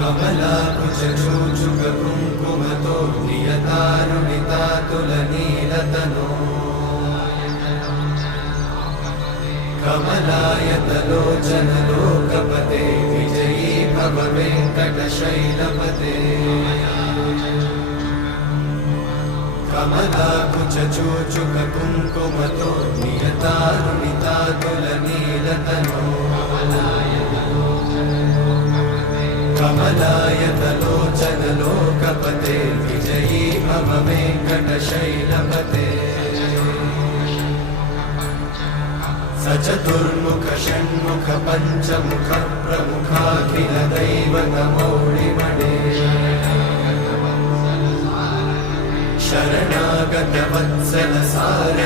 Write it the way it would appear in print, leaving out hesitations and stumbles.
कमलाकुचूचुककुङ्कुमतो नियतारुणितातुलनीलतनो कमलायतलोचनलोकपते विजयी भव वेङ्कटशैलपते कमलाकुचूचुककुङ्कुमतो नियतारुणितातुलनीलतनो कमलायतलोचनलोकपते विजयी भव वेङ्कटशैलपते सचतुर्मुख षण्मुख पञ्चमुख प्रमुखाखिलदैवतमौलिमणे शरणागतवत्सल सार